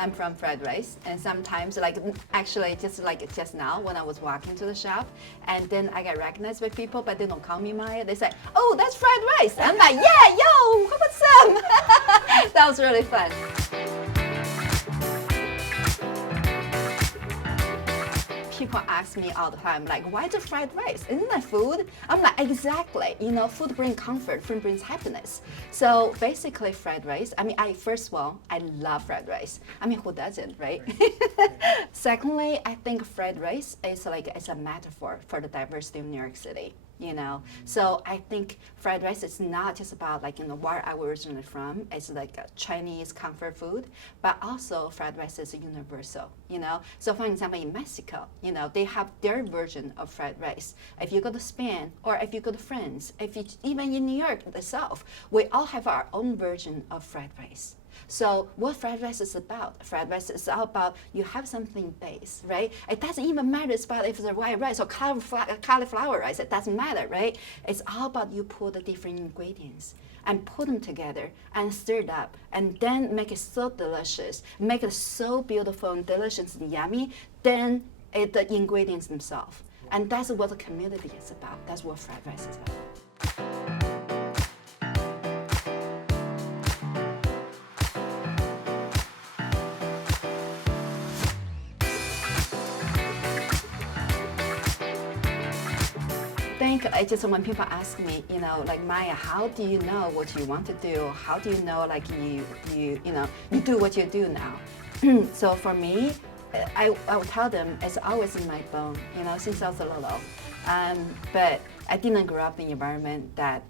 I'm from fried rice, and sometimes actually just now when I was walking to the shop, and then I get recognized by people, but they don't call me Maya. They say, "Oh, that's fried rice." I'm like, "Yeah, yo, what's up?" That was really fun. People ask me all the time, like, why the fried rice? Isn't that food? I'm like, exactly. Food brings comfort, food brings happiness. So basically, fried rice. I mean, first of all, I love fried rice. I mean, who doesn't, right? Secondly, I think fried rice is it's a metaphor for the diversity of New York City. So I think fried rice is not just about where I originally from. It's like a Chinese comfort food, but also fried rice is universal. So for example, in Mexico, they have their version of fried rice. If you go to Spain or if you go to France, even in New York itself, we all have our own version of fried rice. So what fried rice is about? Fried rice is all about you have something base, right? It doesn't even matter about if it's white rice or cauliflower rice. It doesn't matter, right? It's all about you put the different ingredients and put them together and stir it up and then make it so delicious, make it so beautiful and delicious and yummy, then the ingredients themselves. And that's what the community is about. That's what fried rice is about. I think I just when people ask me, like Maya, how do you know what you want to do? How do you know you do what you do now? So for me, I will tell them it's always in my bone, since I was little. But I didn't grow up in an environment that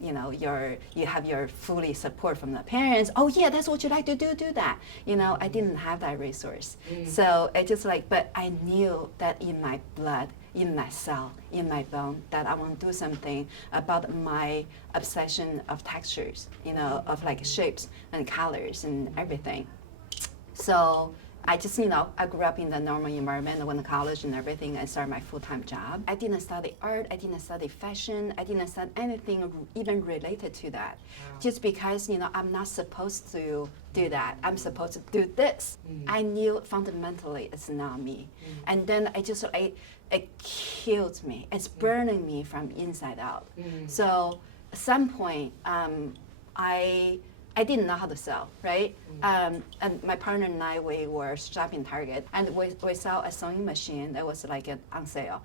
you have your fully support from the parents. Oh yeah, that's what you like to do that. I didn't have that resource. So it just but I knew that in my blood, in my cell, in my bone, that I want to do something about my obsession of textures, of shapes and colors and everything. So I just, I grew up in the normal environment. I went to college and everything. I started my full-time job. I didn't study art. I didn't study fashion. I didn't study anything even related to that. Wow. Just because, I'm not supposed to do that. I'm supposed to do this. I knew fundamentally it's not me. And then it killed me. It's burning me from inside out. So at some point, I didn't know how to sew, right? And my partner and I, we were shopping Target, and we saw a sewing machine that was on sale,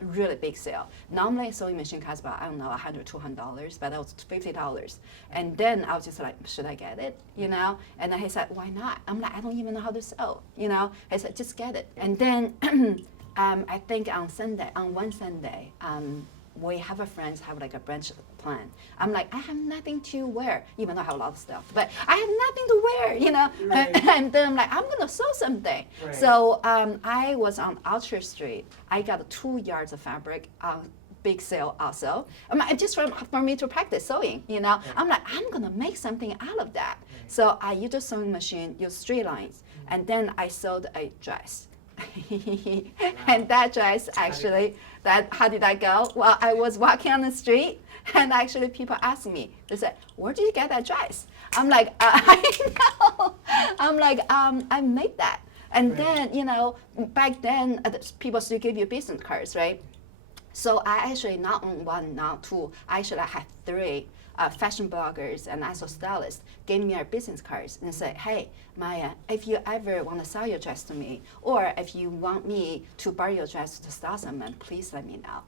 really big sale. Normally a sewing machine costs about, I don't know, $100, $200, but that was $50. And then I was just like, should I get it, And then he said, why not? I'm like, I don't even know how to sew, He said, just get it. And then I think on one Sunday, we have a friend have a brunch plan. I'm like, I have nothing to wear, even though I have a lot of stuff, but I have nothing to wear, Right. And then I'm like, I'm gonna sew something. Right. So I was on Orchard Street. I got 2 yards of fabric, big sale also. Just for me to practice sewing, Right. I'm like, I'm gonna make something out of that. Right. So I used a sewing machine, used straight lines, and then I sewed a dress. And that dress actually, how did that go? Well, I was walking on the street, and actually people asked me, they said, where did you get that dress? I'm like, I know. I'm like, I made that. And right. Then, back then, people still give you business cards, right? So I actually not on one, not two, I actually had 3 fashion bloggers and also stylists gave me our business cards and said, hey, Maya, if you ever want to sell your dress to me, or if you want me to borrow your dress to style someone, please let me know.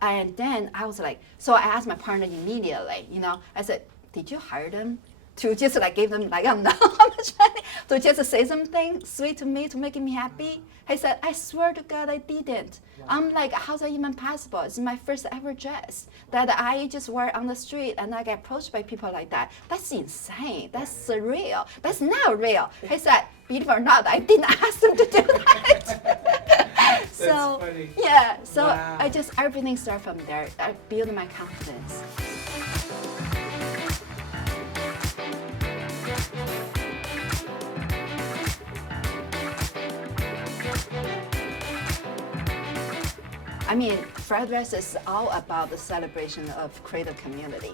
And then I was like, so I asked my partner immediately, I said, did you hire them to just give them I don't know how much money to just say something sweet to me to make me happy? He said, I swear to God I didn't. Wow. I'm like, how's that even possible? It's my first ever dress that I just wear on the street, and I get approached by people like that. That's insane. That's surreal. That's not real. He said, believe it or not, I didn't ask them to do that. So funny. Yeah, so wow. Everything started from there. I built my confidence. I mean, fried rice is all about the celebration of creative community,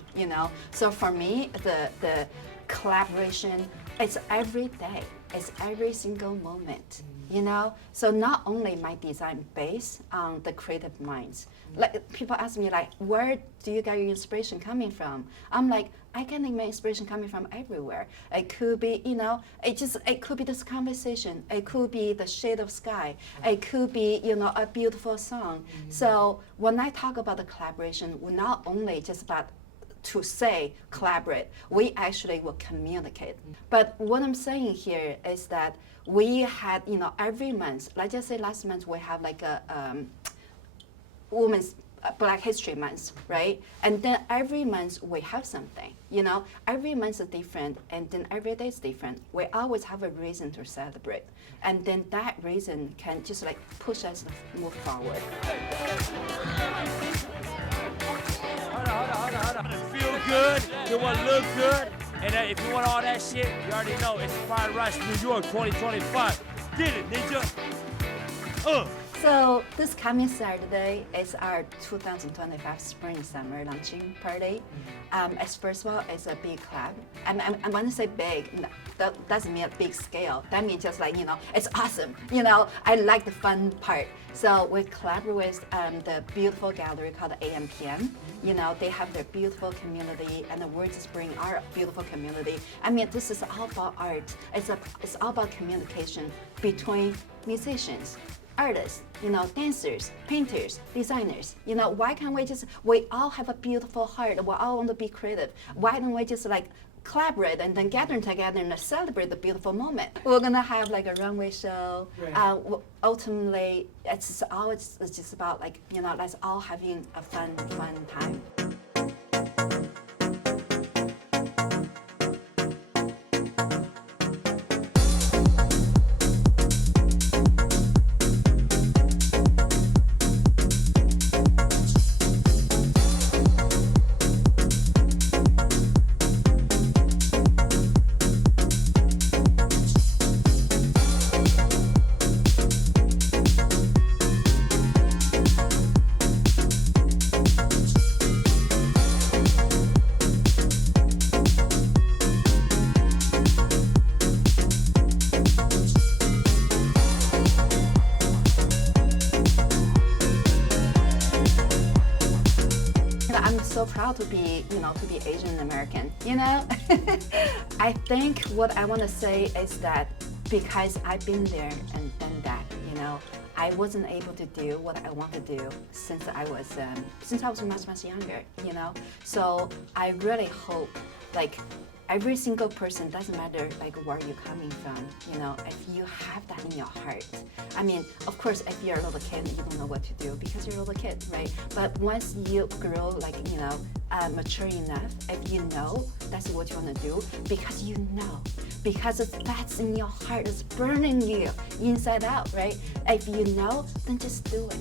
So for me, the collaboration it's every day, it's every single moment, you know? So not only my design based on the creative minds. Like people ask me like, where do you get your inspiration coming from? I'm like, I can get my inspiration coming from everywhere. It could be, you know, it could be this conversation. It could be the shade of sky. It could be, you know, a beautiful song. So when I talk about the collaboration, we're not only just about to say collaborate, we actually will communicate. But what I'm saying here is that we had, you know, every month, let's just say last month we have like a Women's Black History Month, right? And then every month we have something, you know, every month is different and then every day is different. We always have a reason to celebrate. And then that reason can just like push us to move forward. Feel good, you want to look good, and if you want all that shit, you already know it's Pride Rush New York 2025. Get it, ninja. So this coming Saturday is our 2025 Spring Summer launching party. As first of all, it's a big club. I want to say big. That doesn't mean a big scale. That means just like, you know, it's awesome. You know, I like the fun part. So we collaborate with the beautiful gallery called AMPM. You know, they have their beautiful community, and we're just bringing our beautiful community. I mean, this is all about art. It's all about communication between musicians, artists, you know, dancers, painters, designers. You know, why can't we all have a beautiful heart. We all want to be creative. Why don't we just like collaborate and then gather together and celebrate the beautiful moment? We're gonna have like a runway show. Right. Ultimately, it's just about like, you know, let's all having a fun time. I'm so proud to be, you know, to be Asian American, you know? I think what I want to say is that because I've been there and done that, you know, I wasn't able to do what I want to do since I was much younger, you know? So I really hope, like, every single person, doesn't matter like where you're coming from, you know, if you have that in your heart. I mean, of course, if you're a little kid, you don't know what to do because you're a little kid, right? But once you grow, like, you know, mature enough, if you know that's what you want to do, because you know, because that's in your heart, it's burning you inside out, right? If you know, then just do it.